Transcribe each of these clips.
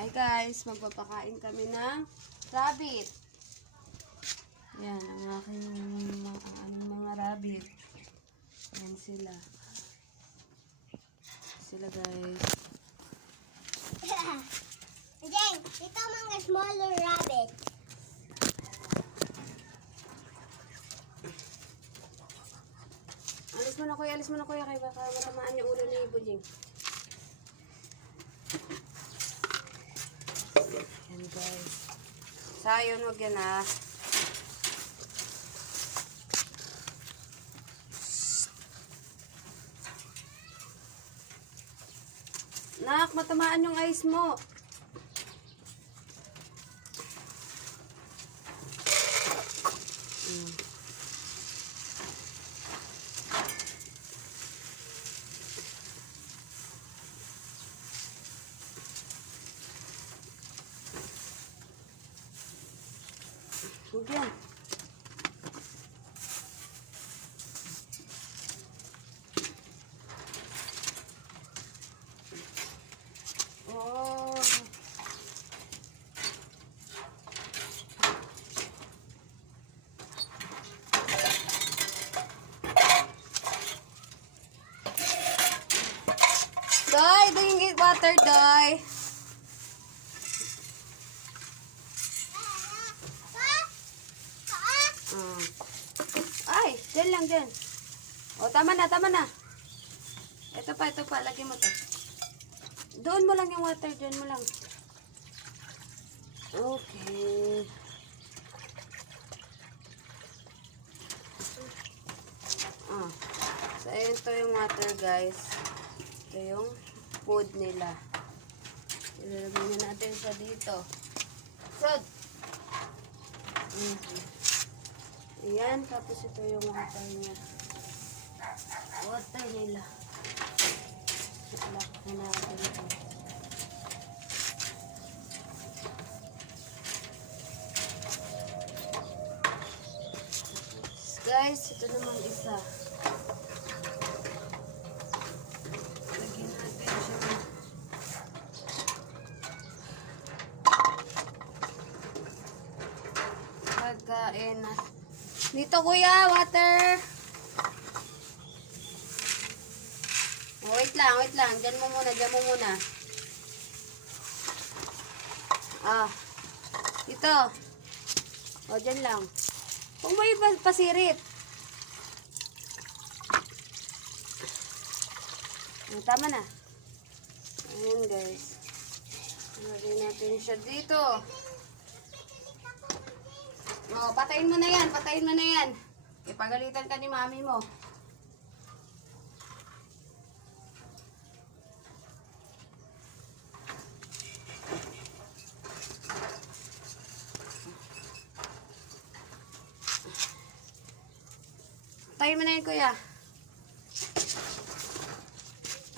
Hi guys, magpapakain kami ng rabbit. Yan, ang aking mga rabbit. Yan sila. Sila guys. Jeng, ito mga smaller rabbit. Alis mo na kuya, kaya baka matamaan yung ulo ni Bujing. Yan guys. Sayon, wag yan ah. Nak, matamaan yung eyes mo. Huwag yan. Oh. Doy, drink water, Doy. Ay, dyan lang, dyan. O, tama na, tama na. Ito pa, lagyan mo to. Doon mo lang yung water, dyan mo lang. Okay. So, ito yung water, guys. Ito yung food nila. Ilalagay na natin siya dito. Rod! Ayan, tapos ito yung water niya. Water nila. Lock na natin ito. Guys, ito naman isa. Lagyan natin siya. Pagkain na. Dito kuya, water. Oh, wait lang. Diyan mo muna. Dito. O, diyan lang. Kung may pasirit. Tama na. Ayan guys. Lagyan natin siya dito. O, patayin mo na yan. Ipagalitan ka ni mami mo. Patayin mo na yan, kuya.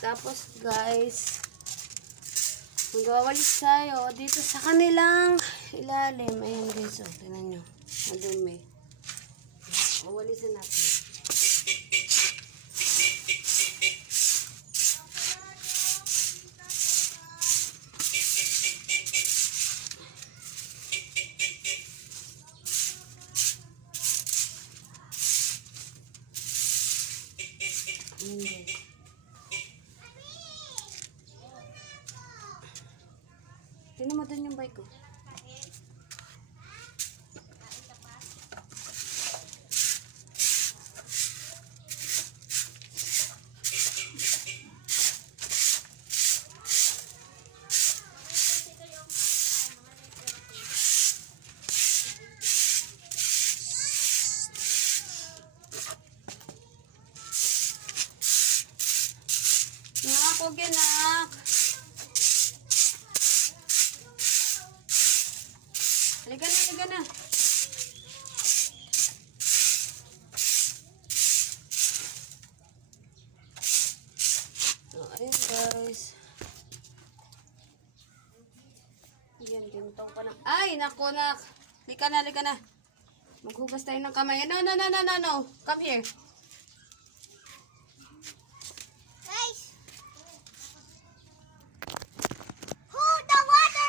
Tapos, guys, magwawalis tayo dito sa kanilang ilalim. Ayan, guys, o, tingnan nyo. Madumi. Wawalisan natin. Tingnan mo doon yung bike ko. Huwag yan, nak. Halika na. Ayun, guys. Yan, gintong pa na. Ay, naku, nak. Halika na. Maghugas tayo ng kamay. No. Come here. Guys, hold the water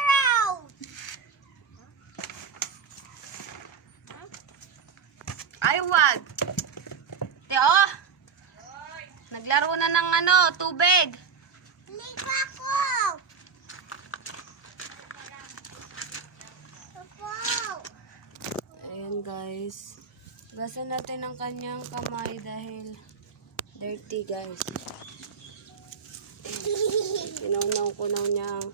tubig. Ligo ako! Opo! Ayan guys. Gasan natin ang kanyang kamay dahil dirty guys. Kinunaw-kunaw niyang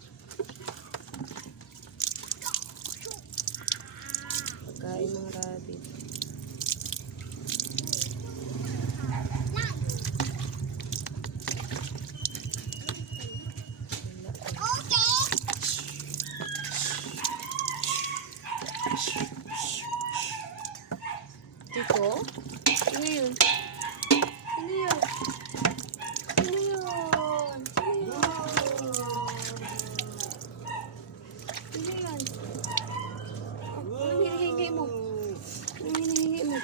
pagkain ng rabbit. Okay! Dito? Sino yun? Sino yun? Sino yun? Sino yun? Sino yun? Oh, anong hinihingi mo? Anong hinihingi mo?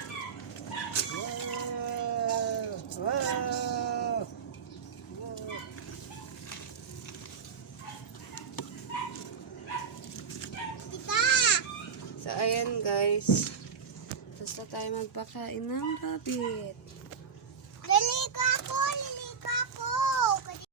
Tita! So, ayan guys. Basta tayo magpakain ng rabbit.